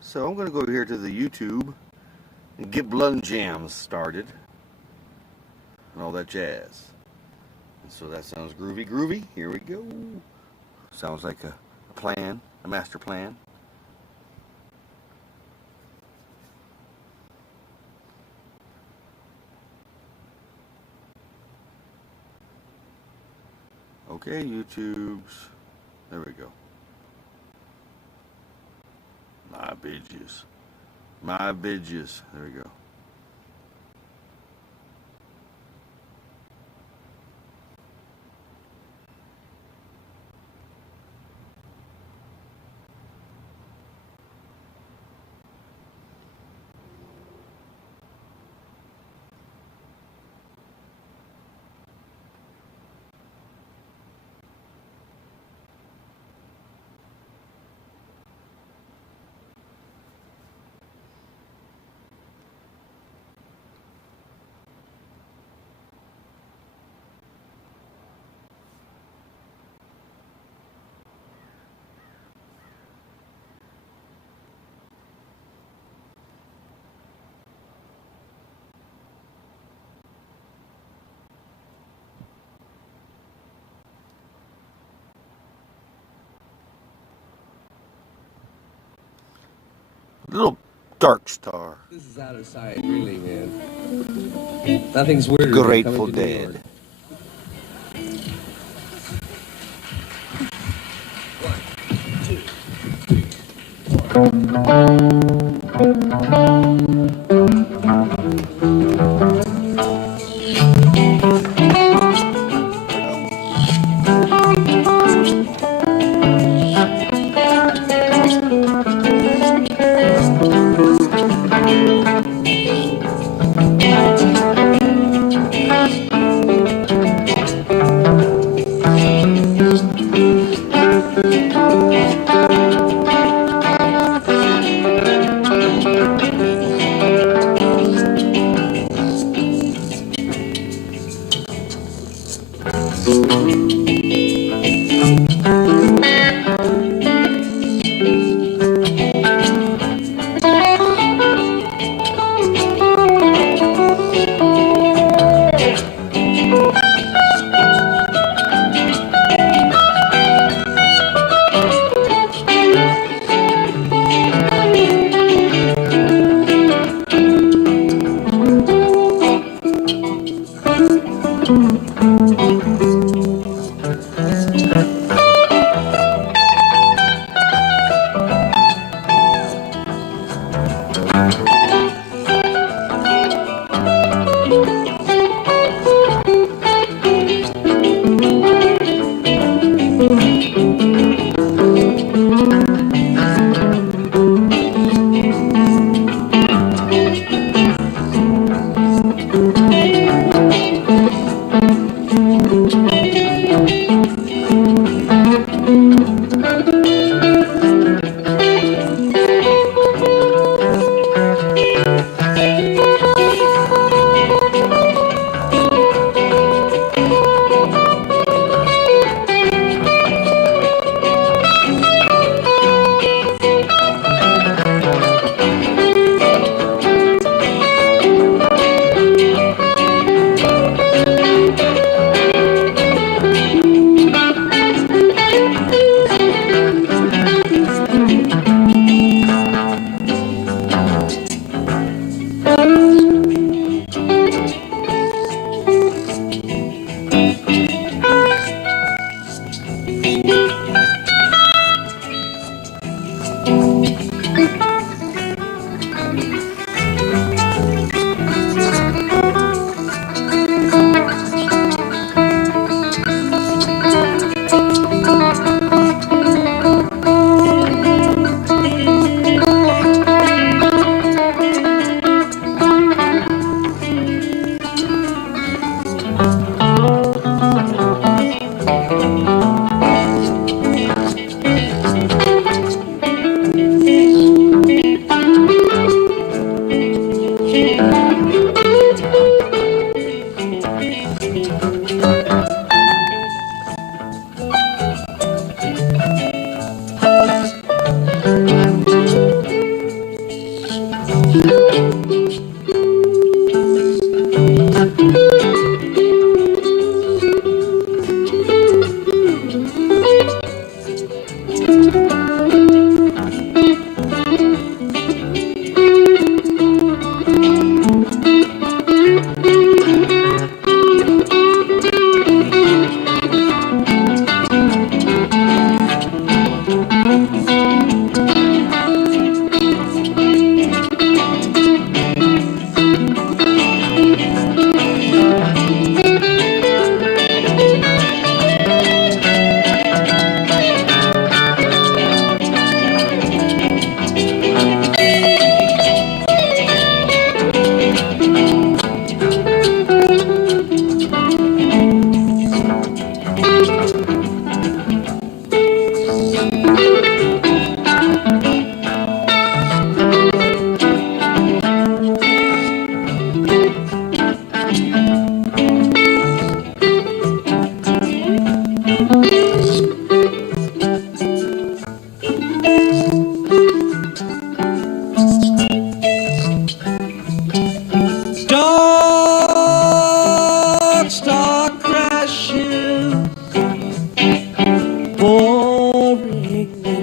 So I'm going to go here to the YouTube and get BluntJamz started and all that jazz. And so that sounds groovy. Here we go. Sounds like a plan, a master plan. Okay, YouTubes. There we go. My bitches. My bitches. There we go. Little dark star. This is out of sight, really, man. Nothing's weirder Grateful than coming to New Dead.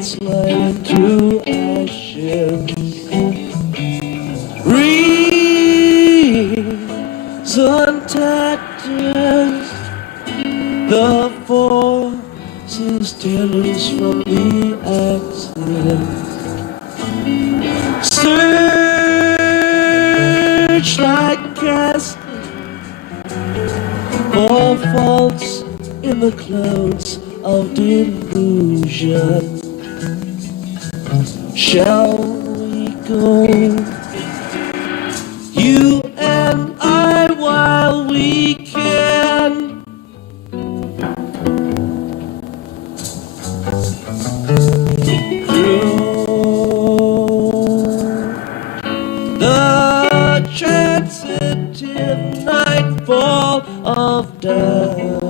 sliding through ashes. Reason tatters the forces tellers from the accident. Searchlight cast for faults in the clouds of delusion. Shall we go, you and I, while we can? Through the transitive nightfall of diamond.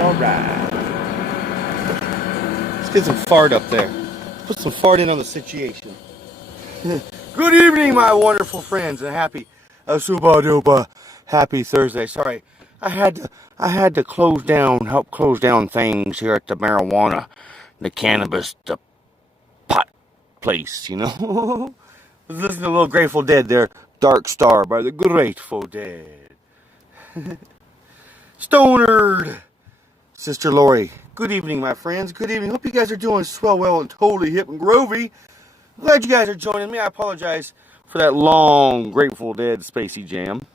All right. Let's get some fart up there. Let's put some fart in on the situation. Good evening, my wonderful friends, and happy, super duper happy Thursday. Sorry, I had to help close down things here at the marijuana, the cannabis, the pot place. You know, I was listening to a little Grateful Dead there, Dark Star by the Grateful Dead. Stonered. Sister Lori, good evening, my friends. Good evening. Hope you guys are doing swell, well, and totally hip and groovy. Glad you guys are joining me. I apologize for that long Grateful Dead Spacey jam.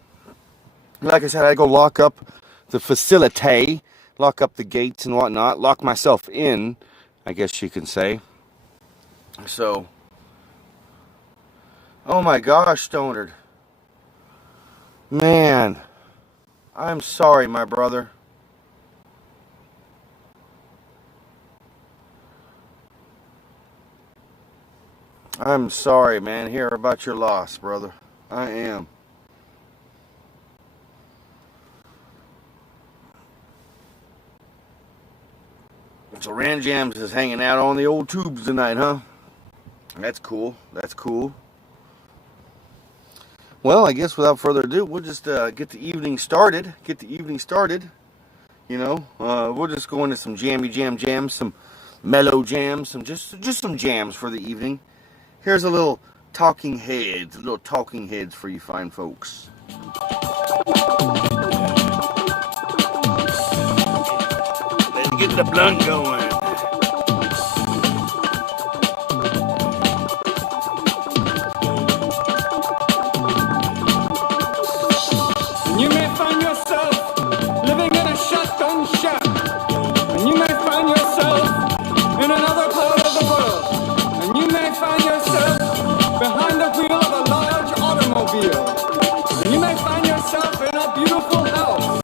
Like I said, I had to go lock up the facility, lock up the gates and whatnot, lock myself in, I guess you can say. So, oh my gosh, Stonered. Man, I'm sorry, my brother. I'm sorry, man. Hear about your loss, brother. I am. So BluntJamz is hanging out on the old tubes tonight, huh? That's cool. That's cool. Well, I guess without further ado, we'll just get the evening started. You know, we'll just go into some jams, some mellow jams, some just some jams for the evening. Here's a little talking heads for you fine folks. Let's get the blunt going. You may find yourself living in a shotgun shack, and you may find yourself in another part of the world, and you may find yourself behind the wheel of a large automobile, and you may find yourself in a beautiful house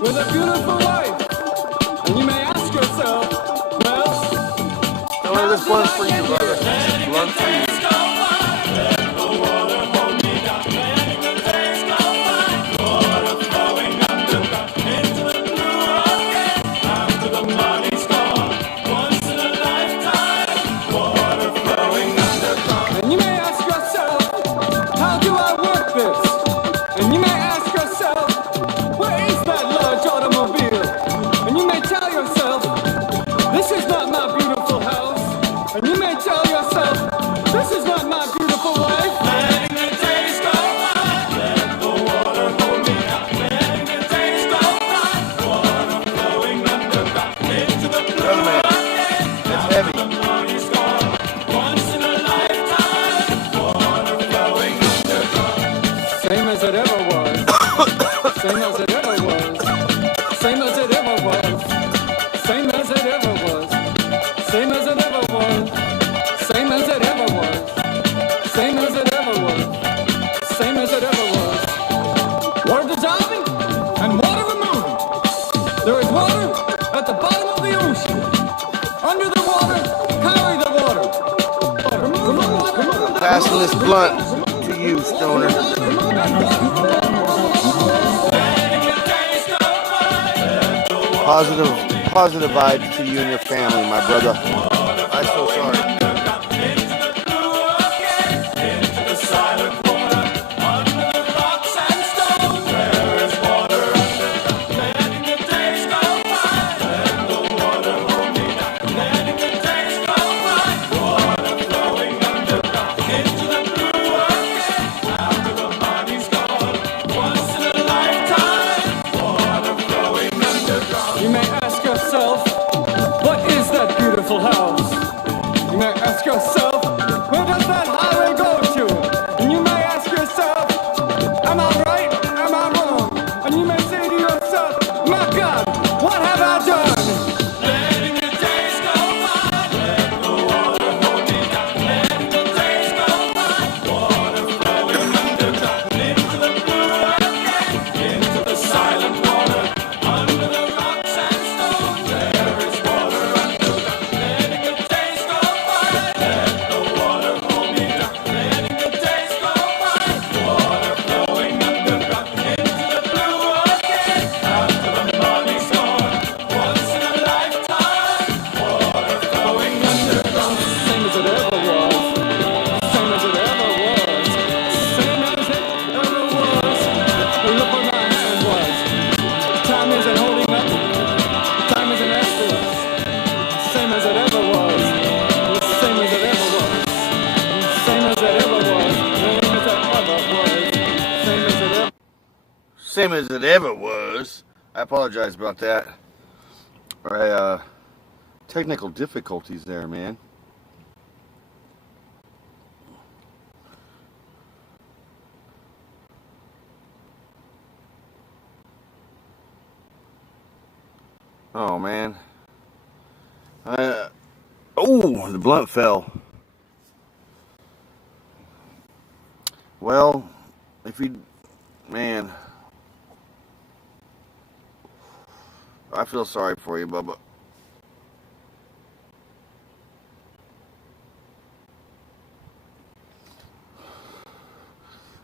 with a beautiful wife And you may ask yourself, well, Stoner, this blunt's for you, brother. This blunt's for you. and you may ask yourself, how do I work this? And you may ask yourself, where is that large automobile? And you may tell yourself, this is not my beautiful house. And you may tell yourself, this is not my beautiful wife. Letting the days go by, let the water hold me down. Letting the days go by, water flowing underground into the blue. Brother man, it's heavy. The money's gone, once in a lifetime, water flowing underground. Same as it ever was. Same as it ever was. Same as it ever was. Same as it ever was. Same as it ever was. Same as it ever was. Same as it ever was. Same as it ever was. Water dissolving and water removing. There is water at the bottom of the ocean. Under the water, carry the water. Remove the water. Passing this blunt to you, Stoner. Positive vibes to you and your family, my brother. I'm so sorry. You may ask yourself, what is that beautiful house? You may ask yourself, where does that highway go to? And you may ask yourself, am I right? Am I wrong? And you may say to yourself, my God, what have I done? Letting the days go by, let the water hold me down. Letting the days go by, water flowing underground into the blue again, into the silent water, under the rocks and stones. There is water underground. Letting the days go by, let the water hold me down. Letting the days go by, water flowing underground into the blue again, after the money's gone. Once in a lifetime, water flowing underground. Same as it ever was. Same as it ever was. Same as it ever was. We look where my hand was. Time isn't holding up. Time isn't after us. Same as it ever was. Same as it ever was. Same as it ever was. Same as it ever was. Same as it ever. Same as it ever was. I apologize about that. Technical difficulties there, man. Oh, man. Oh, the blunt fell. Well, if you, man, I feel sorry for you, Bubba.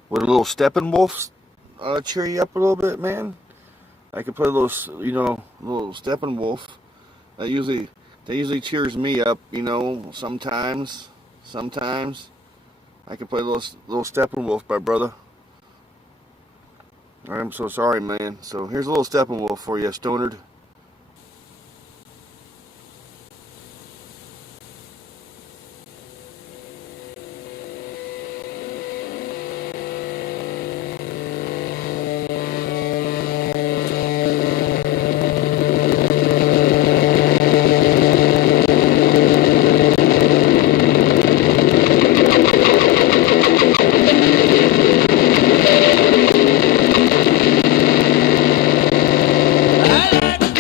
Would a little Steppenwolf cheer you up a little bit, man? I could play a little, little Steppenwolf. That usually cheers me up, sometimes. I could play a little Steppenwolf, my brother. I'm so sorry, man. So here's a little Steppenwolf for you, Stonered. I like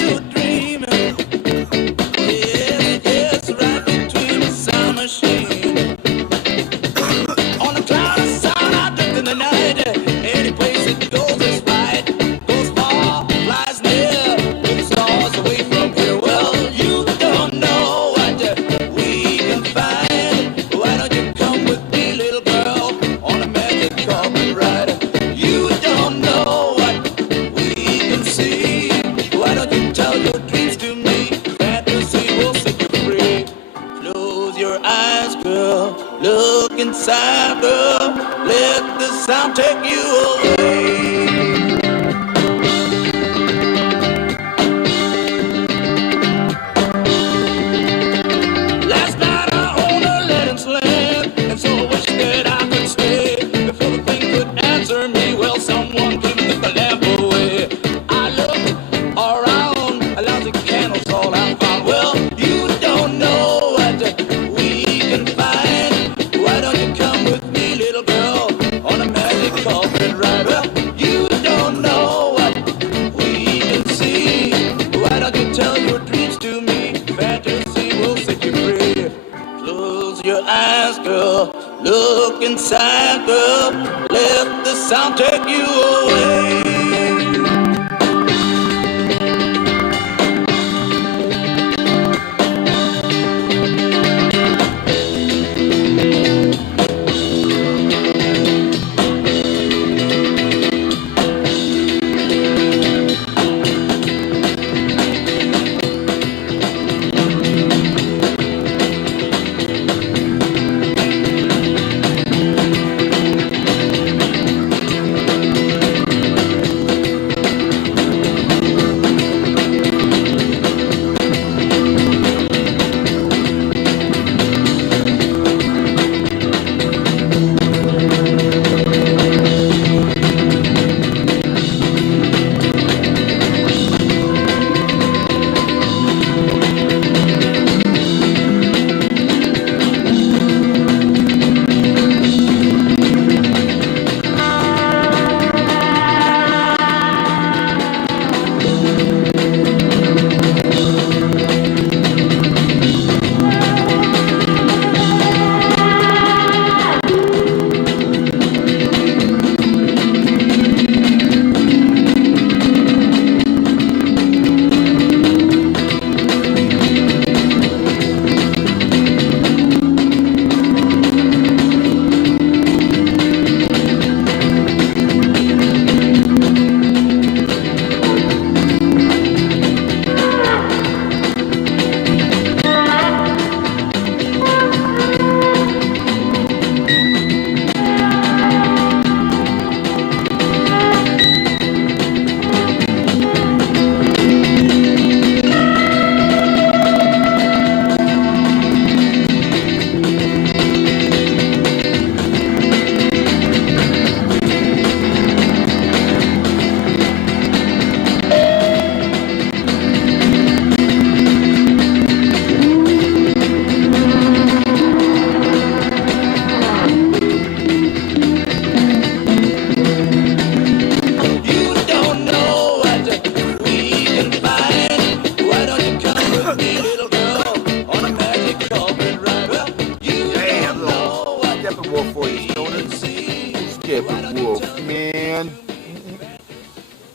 Look inside, girl. Let the sound take you away. Last night I owned a letting slam, and so I wish that I could stay. Before the thing could answer me, well, someone could lift the lamp away. I looked around, a lousy candle's all I found. Well, you don't know what we can find. Why don't you come with me, little girl, on a magic carpet ride? Well, you don't know what we can see. Why don't you tell your dreams to me? Fantasy will set you free. Close your eyes, girl. Look inside, girl. Let the sound take you away.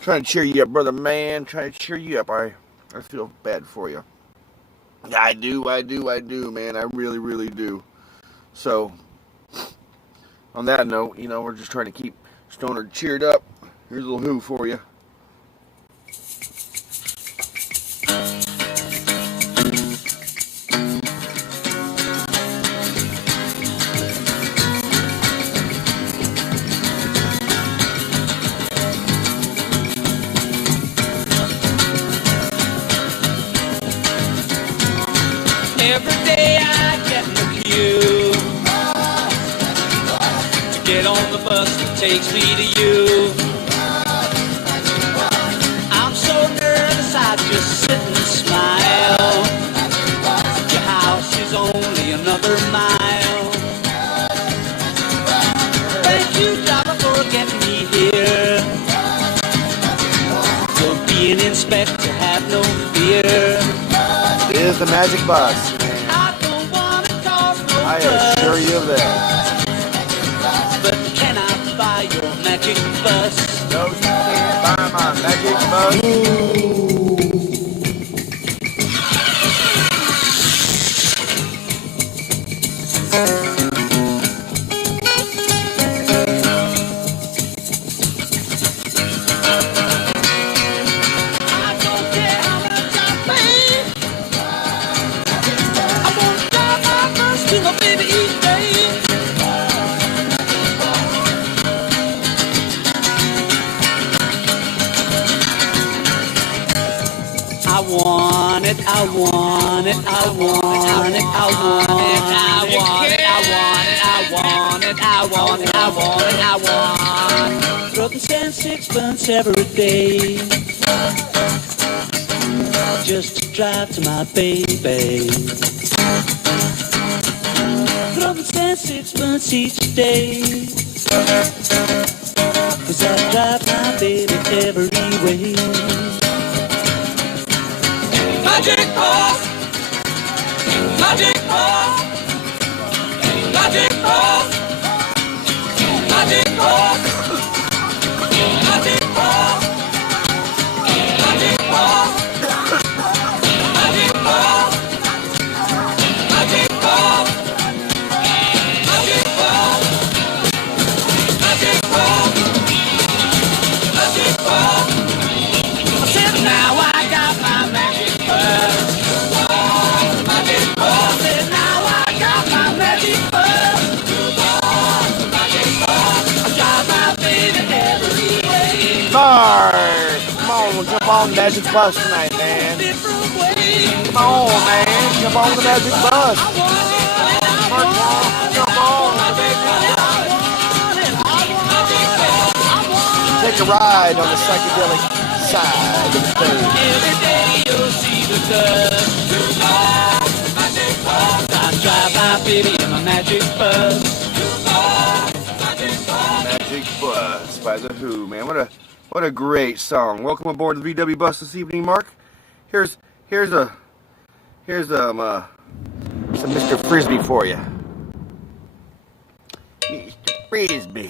Trying to cheer you up, brother man. Trying to cheer you up. I feel bad for you. I do, man. I really, really do. So, on that note, we're just trying to keep Stoner cheered up. Here's a little Who for you. Every day I get in the queue to get on the bus that takes me to you. I'm so nervous I just sit and smile. Your house is only another mile. Thank you, driver, for getting me here. For being inspector, have no fear. It is the magic bus. I assure you of that. But can I buy your magic bus? No, you can't buy my magic bus. I don't care how much I pay. I won't drive my bus to my baby each day. want it, I want it, I want it, I want it, I want it, I want it, I want it, I want it, I want it. Broken and sixpence every day, just to drive to my baby. Broken and sixpence each day, 'cause I drive my baby every way. Magic bus, magic bus, magic bus, magic bus, magic bus, magic bus, magic bus, magic bus, magic bus, magic bus, magic bus. I said now I got my magic bus. Magic bus. I said now I got my magic bus. Magic bus. I drive my baby every way. Stars! Come on, jump on the magic bus tonight, man. Come on, man. Jump on the magic bus. Mark on, jump on the magic bus. Take a ride on the psychedelic side of the stage. Every day you'll see the dust. Magic bus. I drive my baby in my magic bus. Magic Bus by The Who, man. What a great song. Welcome aboard the VW bus this evening, Mark. Here's some Mr. Frisbee for you. Mr. Frisbee.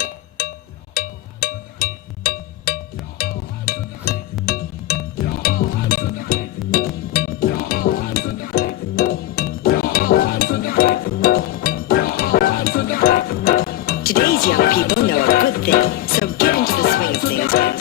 Today's young people know a good thing, so get into the swing of things.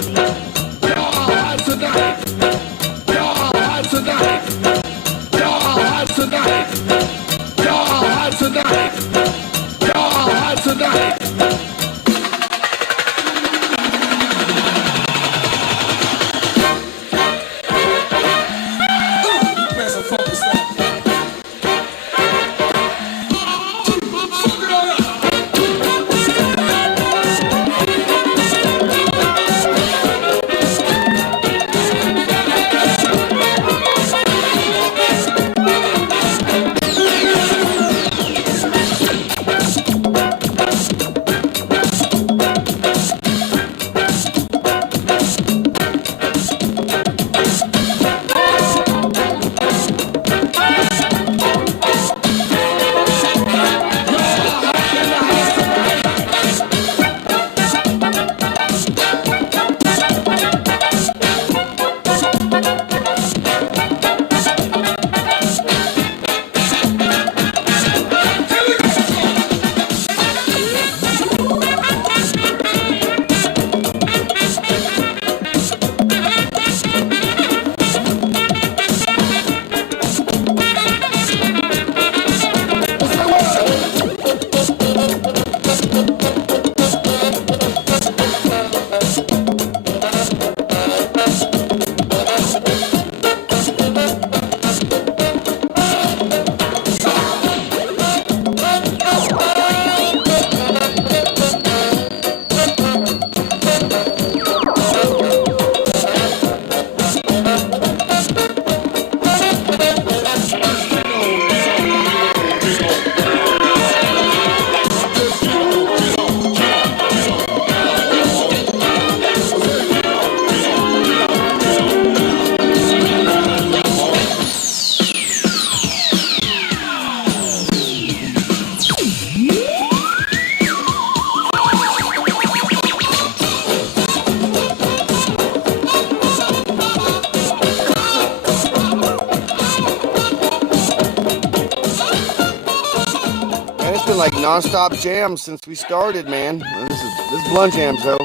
Like non-stop jams since we started, man. This is BluntJamz though.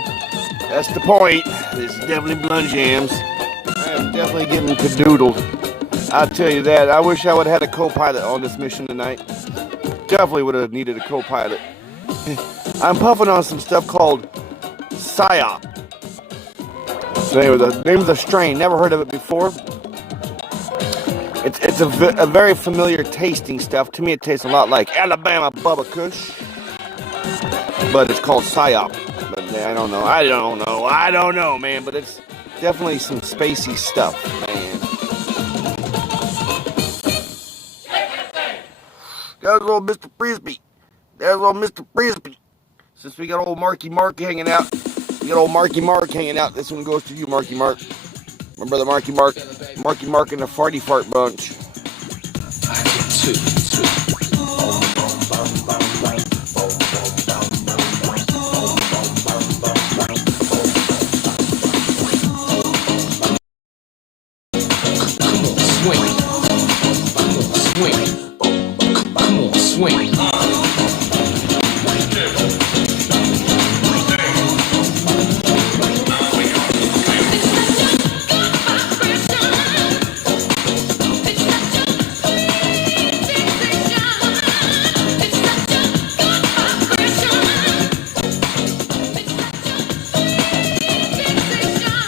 That's the point. This is definitely BluntJamz. I am definitely getting cadoodled. I'll tell you that. I wish I would have had a co-pilot on this mission tonight. Definitely would have needed a co-pilot. I'm puffing on some stuff called Psyop. So anyway, the name of the strain. Never heard of it before. It's a very familiar tasting stuff. To me, it tastes a lot like Alabama Bubba Kush, but it's called Psyop. But I don't know, man. But it's definitely some spacey stuff, man. There's old Mr. Frisbee. There's old Mr. Frisbee. Since we got old Marky Mark hanging out, this one goes to you, Marky Mark. My brother Marky Mark and the Farty Fart Bunch.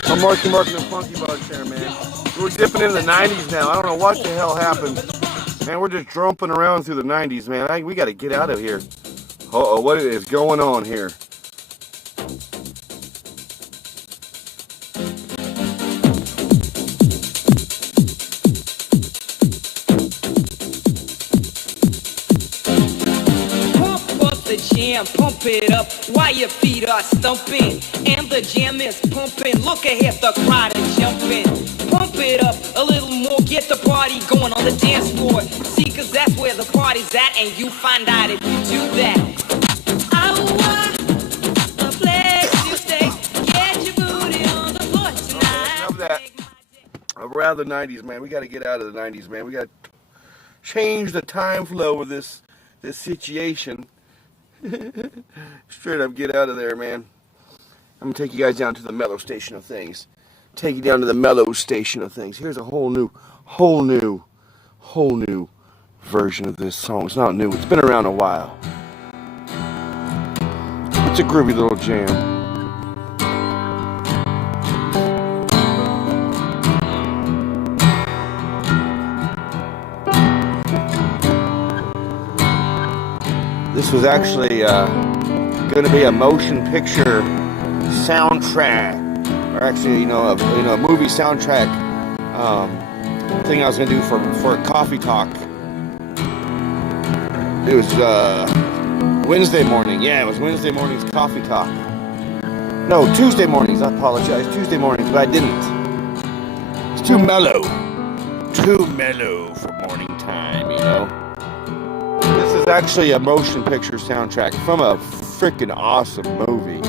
I'm Marky Mark and the Funky Bunch here, man. We're dipping into the 90s now. I don't know what the hell happened. Man, we're just jumping around through the 90s, man. We got to get out of here. Uh-oh, what is going on here? Jam, pump it up while your feet are stumping, and the jam is pumping. Look ahead, the crowd is jumping. Pump it up a little more, get the party going on the dance floor. See, cause that's where the party's at, and you find out if you do that. I want a place to stay. Get your booty on the floor tonight. Love that. Around the 90s, man. We got to get out of the 90s, man. We got to change the time flow of this situation. Straight up, get out of there, man. I'm gonna take you guys down to the mellow station of things. Take you down to the mellow station of things. Here's a whole new version of this song. It's not new. It's been around a while. It's a groovy little jam. This was actually going to be a motion picture soundtrack, or actually, a movie soundtrack thing I was going to do for a coffee talk. It was Wednesday morning. Yeah, it was Wednesday morning's coffee talk. No, Tuesday mornings. I apologize. Tuesday mornings, but I didn't. It's too mellow for morning time, you know. This is actually a motion picture soundtrack from a freaking awesome movie.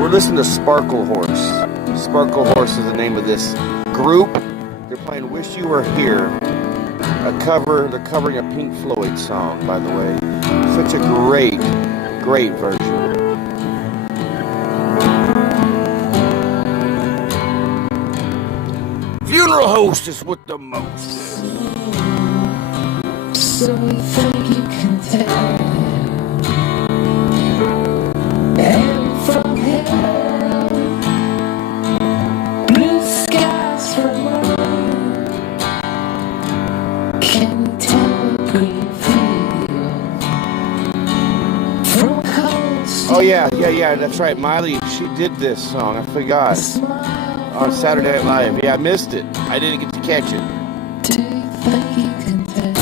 We're listening to Sparkle Horse. Sparkle Horse is the name of this group. They're playing Wish You Were Here. They're covering a Pink Floyd song, by the way. Such a great version. Funeral hostess with the most. So you think you can tell? Heaven from hell, blue skies from earth. Can you tell a green field from coast? Oh yeah, that's right. Miley, she did this song. I forgot. On Saturday Night Live. Yeah, I missed it. I didn't get to catch it. Do you think you can tell?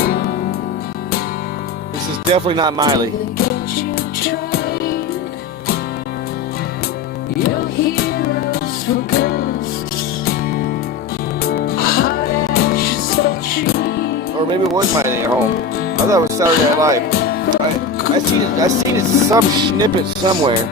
This is definitely not Miley. They get you trained. Your heroes for ghosts. Hot ashes for trees. Or maybe it was Miley at home. I thought it was Saturday Night Live. I seen it some snippet somewhere.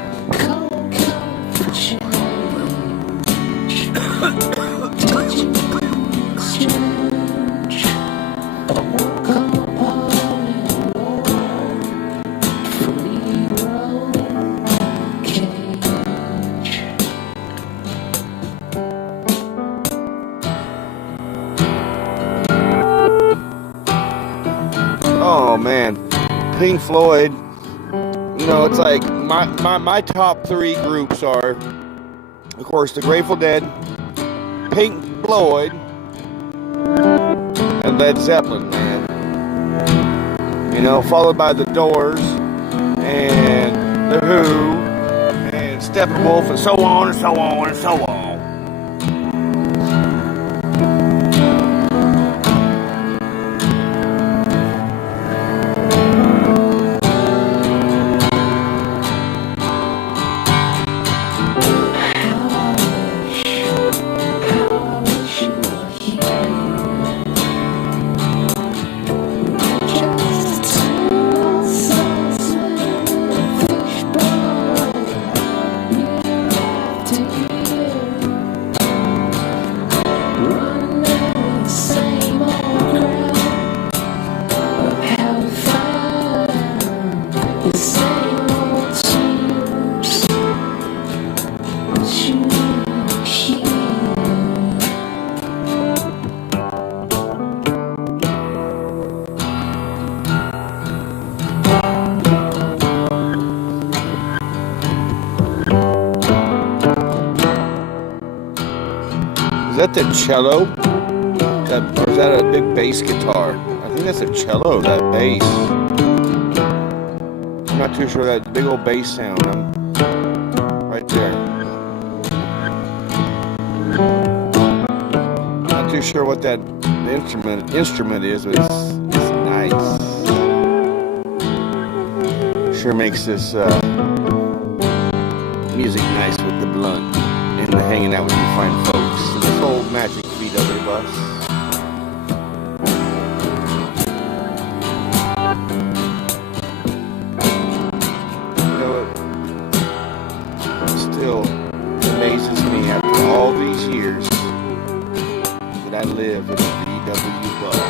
Oh man, Pink Floyd, you know, it's like my top 3 groups are, of course, the Grateful Dead, Pink Floyd, and Led Zeppelin, man. You know, followed by the Doors and the Who and Steppenwolf and so on and so on and so on. Is that the cello? Or is that a big bass guitar? I think that's a cello, that bass. I'm not too sure, that big old bass sound. Right there. Not too sure what that instrument is, but it's nice. Sure makes this music nice with the blunt and the hanging out with you fine folks. This old Magic VW bus. You know, it still amazes me after all these years that I live in a VW bus.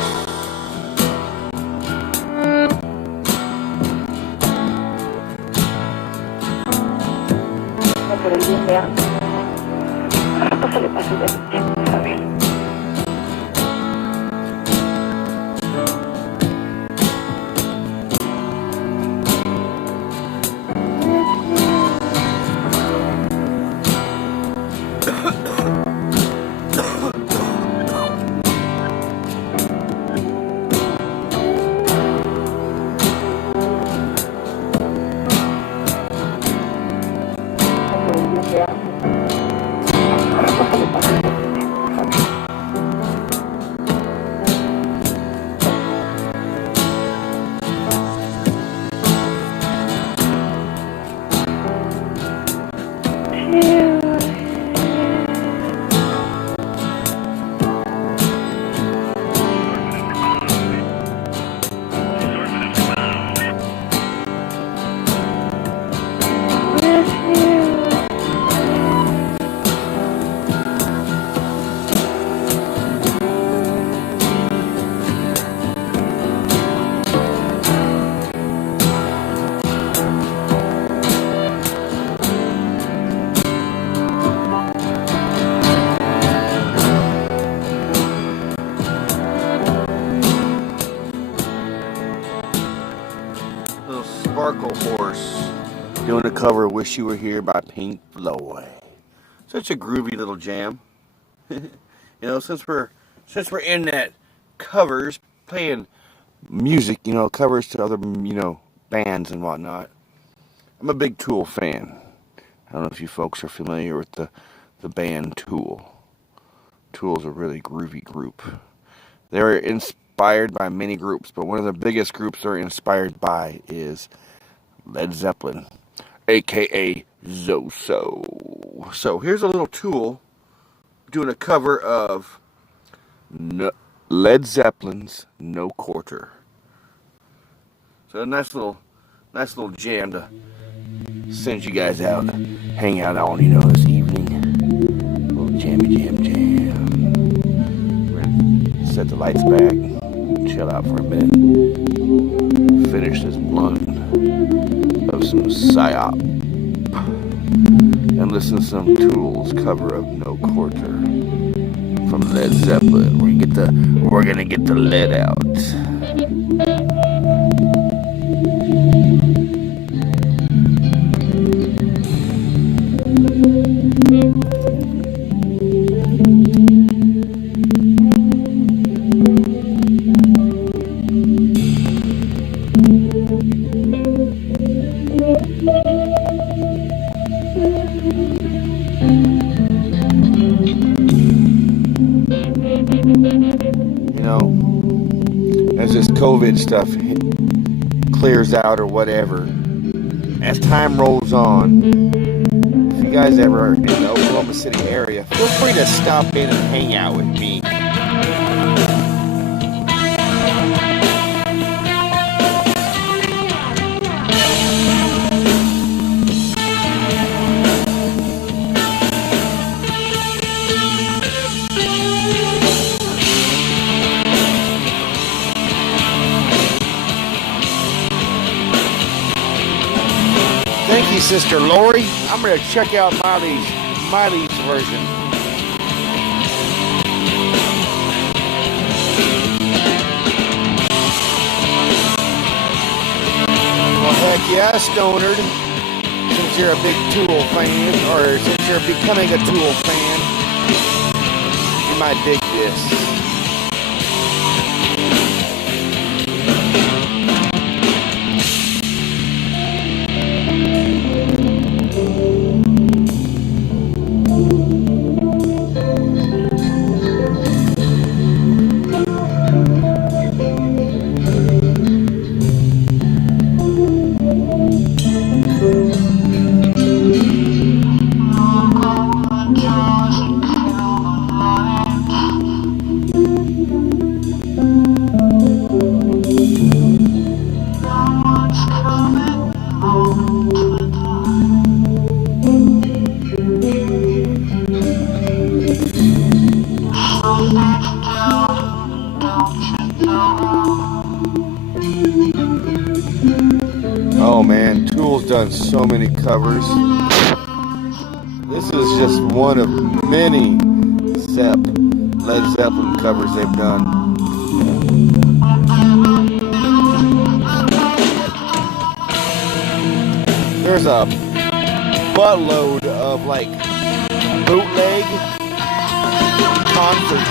Sparkle Horse doing a cover of Wish You Were Here by Pink Floyd. Such a groovy little jam. You know, since we're in that covers, playing music, you know, covers to other, you know, bands and whatnot. I'm a big Tool fan. I don't know if you folks are familiar with the band Tool. Tool's a really groovy group. They're inspired by many groups, but one of the biggest groups they're inspired by is Led Zeppelin, aka Zoso. So here's a little Tool doing a cover of Led Zeppelin's No Quarter. So a nice little jam to send you guys out, hang out on, you know, this evening. A little jammy jam. We're gonna set the lights back, chill out for a minute, finish this blunt of some psyop, and listen to some Tool's cover of No Quarter from Led Zeppelin. We're gonna get the lead out. COVID stuff clears out or whatever, as time rolls on, if you guys ever in the Oklahoma City area, feel free to stop in and hang out with me. Thank you, Sister Lori. I'm going to check out Miley's version. Well, heck yeah, Stonered. Since you're a big Tool fan, or since you're becoming a Tool fan, you might dig this. Oh man, Tool's done so many covers. This is just one of many Led Zeppelin covers they've done. There's a buttload of like bootleg concerts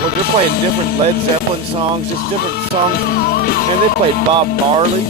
where they're playing different Led Zeppelin songs, just different songs. And they played Bob Marley.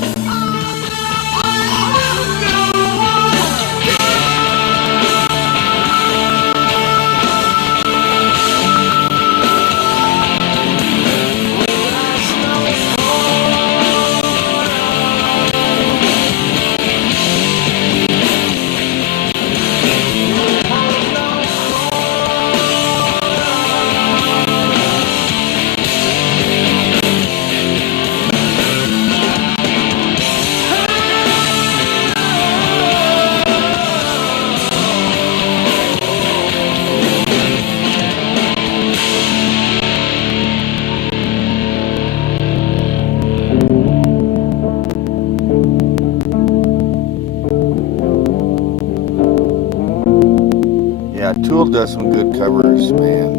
Yeah, Tool does some good covers, man.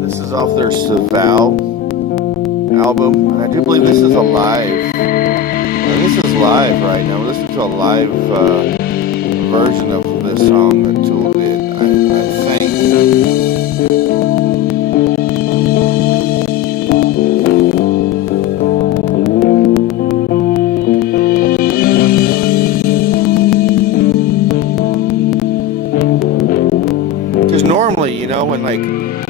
This is off their Saval album, and I do believe this is a live. This is live right now. This is a live version of this song that Tool did, I think. Because normally, you know, when like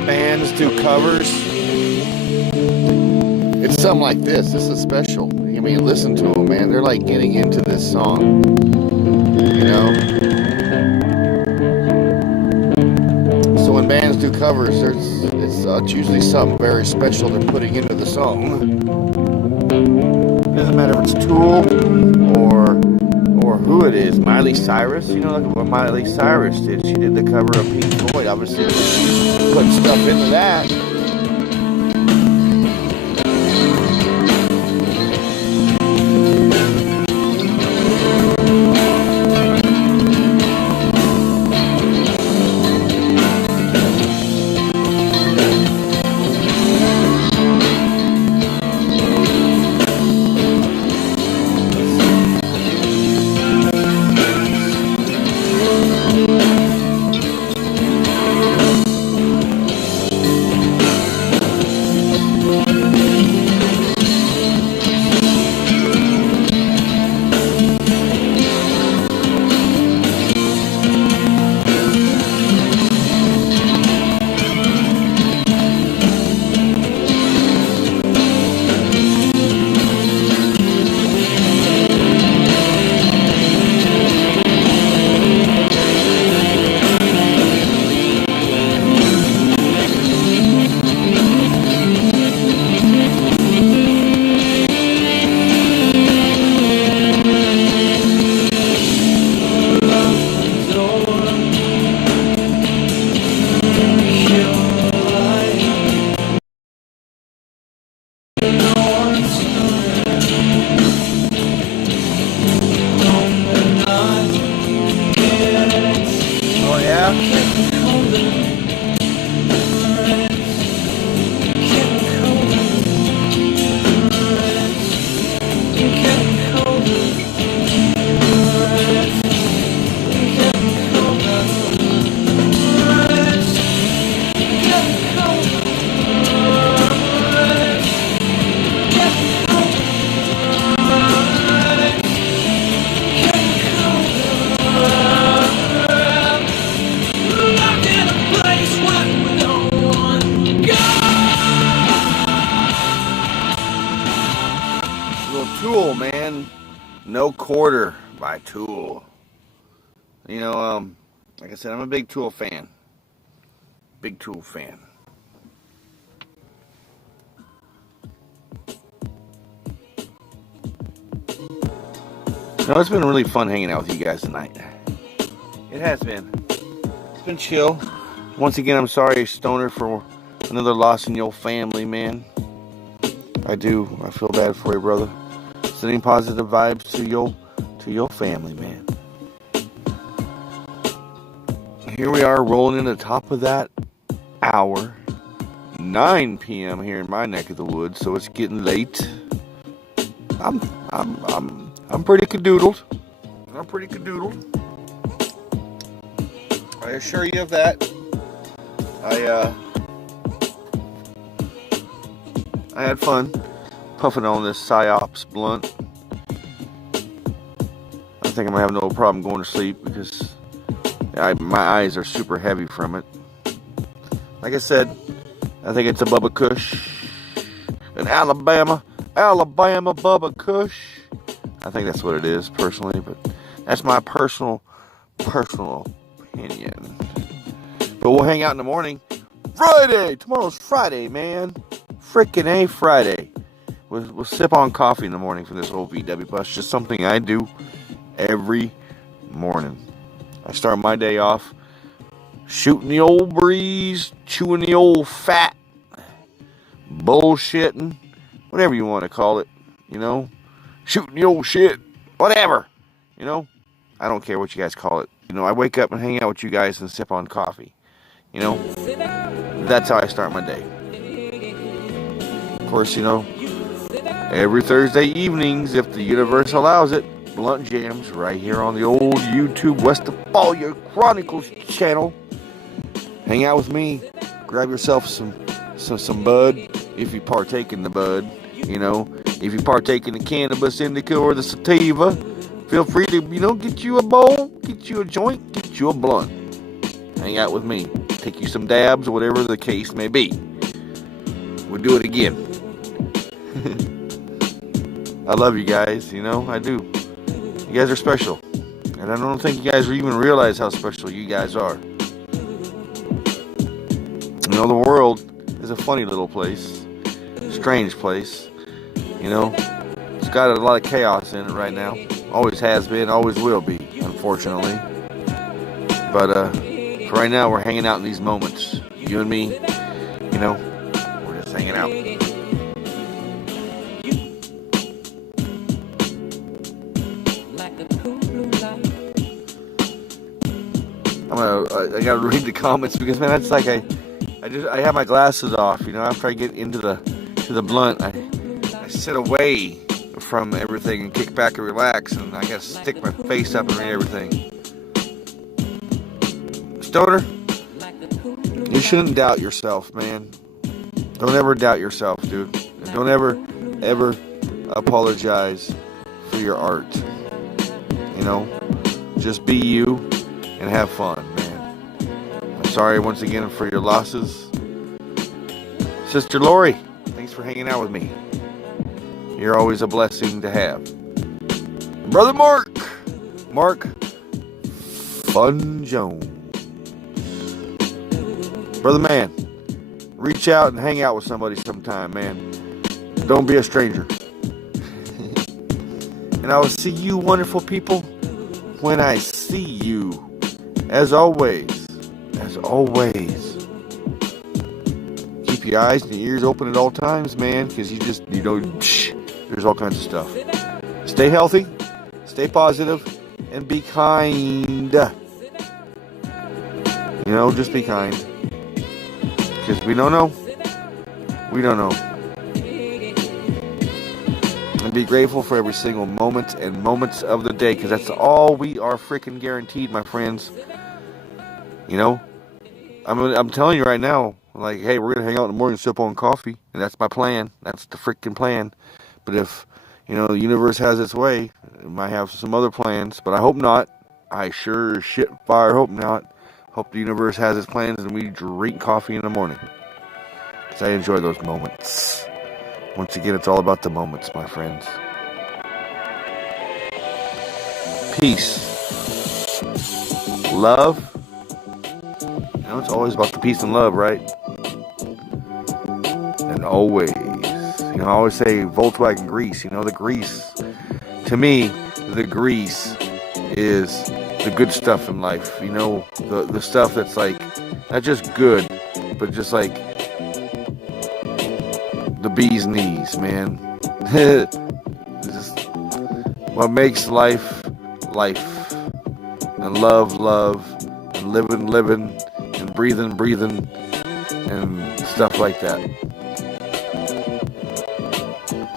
bands do covers, it's something like this. This is special. I mean, listen to them, man. They're like getting into this song, you know. So when bands do covers, it's usually something very special they're putting into the song. Doesn't matter if it's Tool or who it is. Miley Cyrus, you know, look at what Miley Cyrus did. She did the cover of Pink Floyd. Obviously, she's putting stuff into that. little Tool, man. No Quarter by Tool. You know, like I said, I'm a big Tool fan. Big Tool fan. No, it's been really fun hanging out with you guys tonight. It has been. It's been chill. Once again, I'm sorry, Stoner, for another loss in your family, man. I do. I feel bad for you, brother. Sending positive vibes to your family, man. Here we are, rolling in the top of that hour. 9 p.m. here in my neck of the woods, so it's getting late. I'm pretty cadoodled. I'm pretty cadoodled. I assure you of that. I had fun puffing on this Psyops blunt. I think I'm gonna have no problem going to sleep because my eyes are super heavy from it. Like I said, I think it's a Bubba Kush, an Alabama Bubba Kush. I think that's what it is personally, but that's my personal opinion. But we'll hang out in the morning. Friday! Tomorrow's Friday, man. Frickin' A Friday. We'll sip on coffee in the morning from this old VW bus. Just something I do every morning. I start my day off shooting the old breeze, chewing the old fat, bullshitting, whatever you want to call it, you know, shooting the old shit, whatever, you know, I don't care what you guys call it. You know, I wake up and hang out with you guys and sip on coffee, you know, that's how I start my day. Of course, you know, every Thursday evenings, if the universe allows it, BluntJamz right here on the old YouTube Westphalia Chronicles channel. Hang out with me, grab yourself some bud, if you partake in the bud, you know. If you partake in the cannabis indica or the sativa, feel free to, you know, get you a bowl, get you a joint, get you a blunt. Hang out with me, take you some dabs, whatever the case may be. We'll do it again. I love you guys, you know, I do. You guys are special. And I don't think you guys even realize how special you guys are. You know, the world is a funny little place. Strange place. You know, it's got a lot of chaos in it right now. Always has been, always will be, unfortunately. But for right now, we're hanging out in these moments. You and me, you know, we're just hanging out. I gotta read the comments because, man, that's like I have my glasses off, you know. After I get into the blunt, I sit away from everything and kick back and relax, and I gotta stick my face up and read everything. Stoner, you shouldn't doubt yourself, man. Don't ever doubt yourself, dude. And don't ever apologize for your art. You know, just be you and have fun, man. I'm sorry once again for your losses. Sister Lori, thanks for hanging out with me. You're always a blessing to have. Brother Mark Fun Jones. Brother man, reach out and hang out with somebody sometime, man. Don't be a stranger. And I will see you wonderful people when I see you. As always, keep your eyes and your ears open at all times, man, because you know, there's all kinds of stuff. Stay healthy, stay positive, and be kind. You know, just be kind. Because we don't know. And be grateful for every single moment and moments of the day, because that's all we are freaking guaranteed, my friends. You know, I'm telling you right now, like, hey, we're gonna hang out in the morning and sip on coffee, and that's my plan. That's the freaking plan. But if, you know, the universe has its way, it might have some other plans, but I hope not. I sure as shit fire hope not. Hope the universe has its plans and we drink coffee in the morning, because I enjoy those moments. Once again, it's all about the moments, my friends. peace, love. You know, it's always about the peace and love, right? And always, you know, I always say Volkswagen grease. You know, the grease. To me, the grease is the good stuff in life. You know, the stuff that's like not just good, but just like the bee's knees, man. Just what makes life life, and love, and living, and breathing, and stuff like that.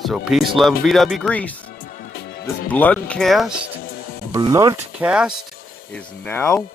So peace, love, and BW grease. This blunt cast is now